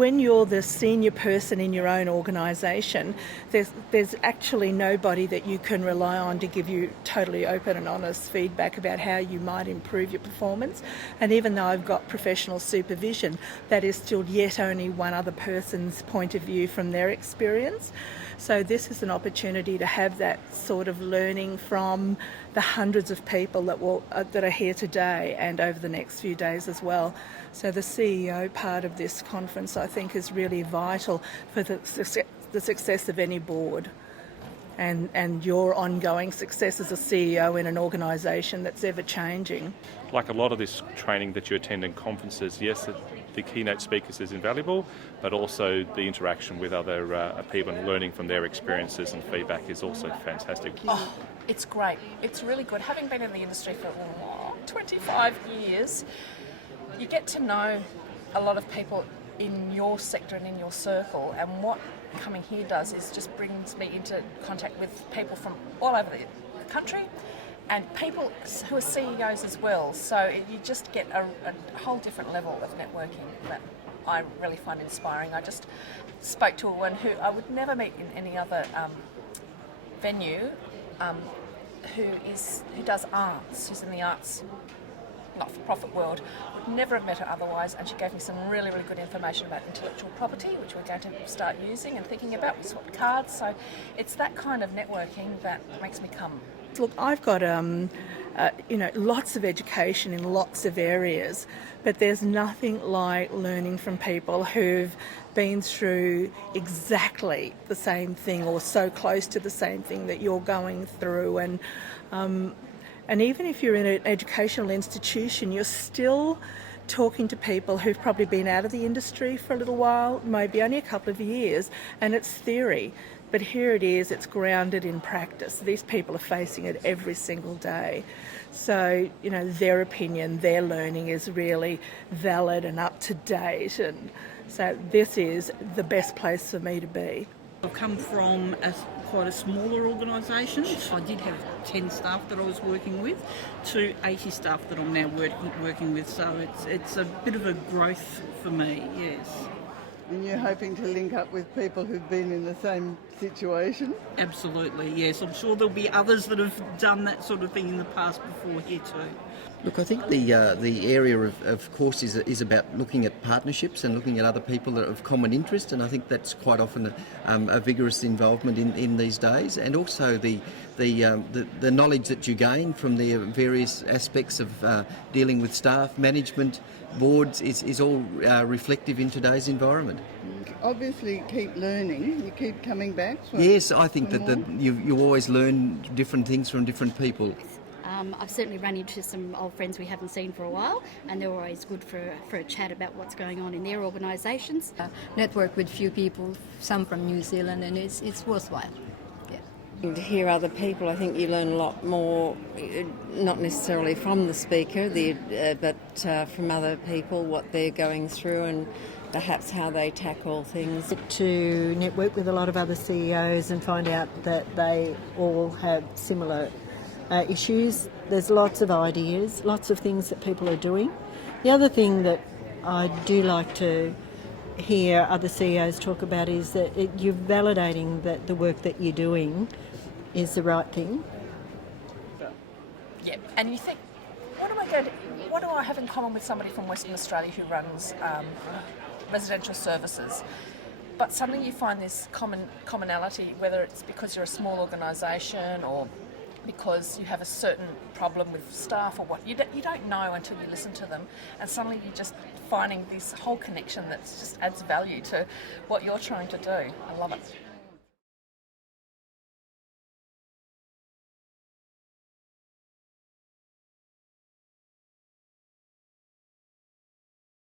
when you're the senior person in your own organisation, there's actually nobody that you can rely on to give you totally open and honest feedback about how you might improve your performance. And even though I've got professional supervision, that is still yet only one other person's point of view from their experience. So this is an opportunity to have that sort of learning from the hundreds of people that are here today and over the next few days as well. So the CEO part of this conference, I think, is really vital for the success of any board and your ongoing success as a CEO in an organisation that's ever changing. Like a lot of this training that you attend in conferences, yes, the keynote speakers is invaluable, but also the interaction with other people and learning from their experiences and feedback is also fantastic. Oh, it's great. It's really good. Having been in the industry for 25 years, you get to know a lot of people in your sector and in your circle, and what coming here does is just brings me into contact with people from all over the country and people who are CEOs as well. So you just get a whole different level of networking that I really find inspiring. I just spoke to one who I would never meet in any other venue, who does arts, who's in the arts not-for-profit world. Would never have met her otherwise, and she gave me some really, really good information about intellectual property, which we're going to start using and thinking about. We swapped cards, so it's that kind of networking that makes me come. Look, I've got lots of education in lots of areas, but there's nothing like learning from people who've been through exactly the same thing or so close to the same thing that you're going through. And even if you're in an educational institution, you're still talking to people who've probably been out of the industry for a little while, maybe only a couple of years, and it's theory. But here it is, it's grounded in practice. These people are facing it every single day. So, their opinion, their learning is really valid and up to date. And so this is the best place for me to be. I've come from quite a smaller organisation. I did have 10 staff that I was working with to 80 staff that I'm now working with. So it's a bit of a growth for me, yes. And you're hoping to link up with people who've been in the same situation? Absolutely, yes. I'm sure there'll be others that have done that sort of thing in the past before here too. Look, I think the area of course is about looking at partnerships and looking at other people that are of common interest, and I think that's quite often a vigorous involvement in these days, and also the knowledge that you gain from the various aspects of dealing with staff, management, boards is all reflective in today's environment. Obviously keep learning, you keep coming back. Yes, I think that you always learn different things from different people. I've certainly run into some old friends we haven't seen for a while, and they're always good for a chat about what's going on in their organisations. Network with few people, some from New Zealand, and it's worthwhile. To hear other people, I think you learn a lot more, not necessarily from the speaker, but from other people, what they're going through and perhaps how they tackle things. To network with a lot of other CEOs and find out that they all have similar issues. There's lots of ideas, lots of things that people are doing. The other thing that I do like to hear other CEOs talk about is that you're validating that the work that you're doing is the right thing. Yeah, and you think, what do I have in common with somebody from Western Australia who runs residential services? But suddenly you find this commonality, whether it's because you're a small organisation or because you have a certain problem with staff or what. You don't know until you listen to them, and suddenly you're just finding this whole connection that just adds value to what you're trying to do. I love it.